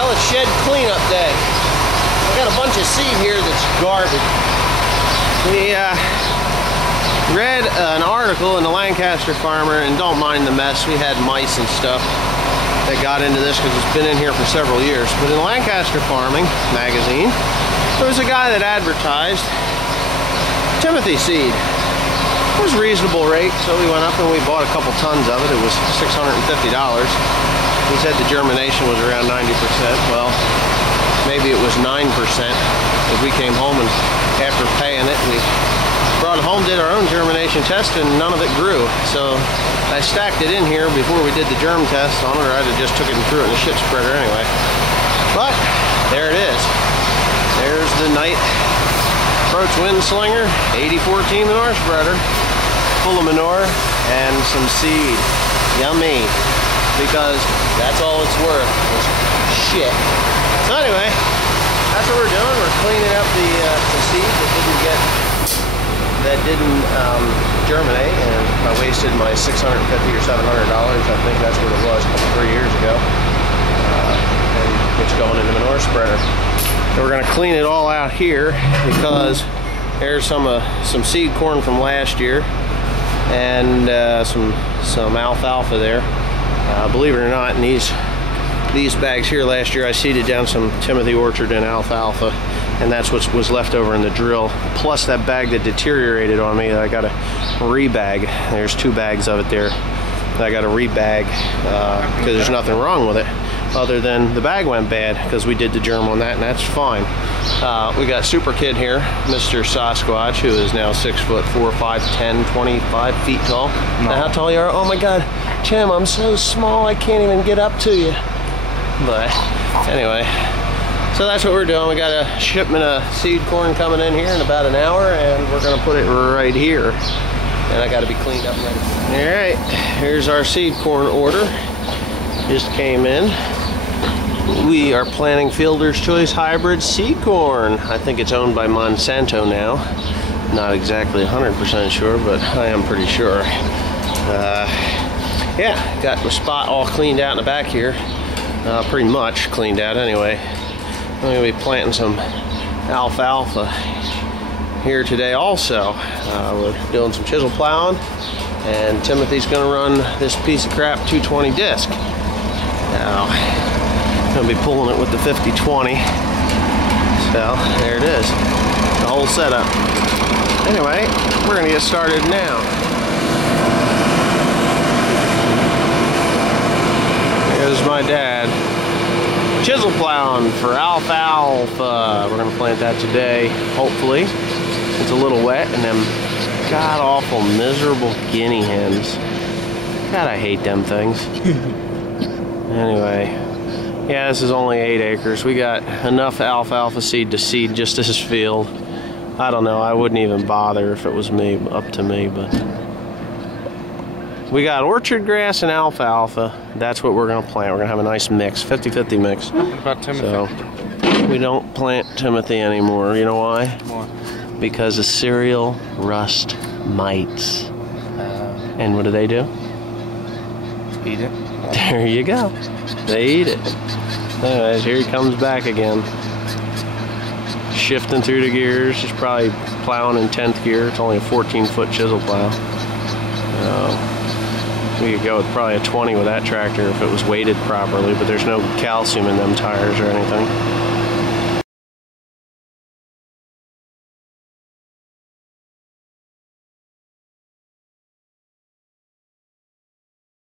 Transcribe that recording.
Well, it's shed cleanup day. I got a bunch of seed here that's garbage. We read an article in the Lancaster Farmer, and don't mind the mess. We had mice and stuff that got into this because it's been in here for several years. But in the Lancaster Farming magazine, there was a guy that advertised Timothy seed. It was a reasonable rate, so we went up and we bought a couple tons of it. It was $650. He said the germination was around 90%. Well, maybe it was 9%. But we came home, and after paying it, we brought it home, did our own germination test, and none of it grew. So I stacked it in here before we did the germ test on it, or I'd have just took it and threw it in the shit spreader anyway. But there it is. There's the Night Approach Wind Slinger 8014 manure spreader, full of manure and some seed. Yummy. Because that's all it's worth, is shit. So anyway, that's what we're doing. We're cleaning up the seed that didn't germinate, and I wasted my $650 or $700. I think that's what it was 3 years ago. And it's going in the manure spreader. So we're going to clean it all out here because there's some seed corn from last year and some alfalfa there. Believe it or not, in these bags here last year I seeded down some Timothy orchard and alfalfa, and that's what was left over in the drill, plus that bag that deteriorated on me that I got to rebag. There's 2 bags of it there that I got to rebag because there's nothing wrong with it other than the bag went bad because we did the germ on that, and that's fine. We got Super Kid here, Mr. Sasquatch, who is now 6 foot 4, 5, 10, 25 feet tall. No. Now, how tall you are? Oh my God, Tim, I'm so small I can't even get up to you. But anyway, so that's what we're doing. We got a shipment of seed corn coming in here in about an hour, and we're gonna put it right here. And I got to be cleaned up and ready. All right, here's our seed corn order. Just came in. We are planting Fielder's Choice Hybrid seed corn. I think it's owned by Monsanto now. Not exactly 100% sure, but I am pretty sure. Yeah, got the spot all cleaned out in the back here. Pretty much cleaned out anyway. I'm going to be planting some alfalfa here today also. We're doing some chisel plowing, and Timothy's going to run this piece of crap 220 disc. Now, I'm going to be pulling it with the 50/20. So, there it is. The whole setup. Anyway, we're going to get started now. Here's my dad. Chisel plowing for alfalfa. We're going to plant that today, hopefully. It's a little wet, and them god-awful, miserable guinea hens. God, I hate them things. Anyway, yeah, this is only 8 acres. We got enough alfalfa seed to seed just this field. I don't know, I wouldn't even bother if it was up to me, but we got orchard grass and alfalfa. That's what we're gonna plant. We're gonna have a nice mix, 50-50 mix. What about Timothy? So we don't plant Timothy anymore. You know why? Why? Because of cereal rust mites. And what do? Eat it. There you go. They eat it. Anyways, here he comes back again. Shifting through the gears. He's probably plowing in 10th gear. It's only a 14-foot chisel plow. We could go with probably a 20 with that tractor if it was weighted properly, but there's no calcium in them tires or anything.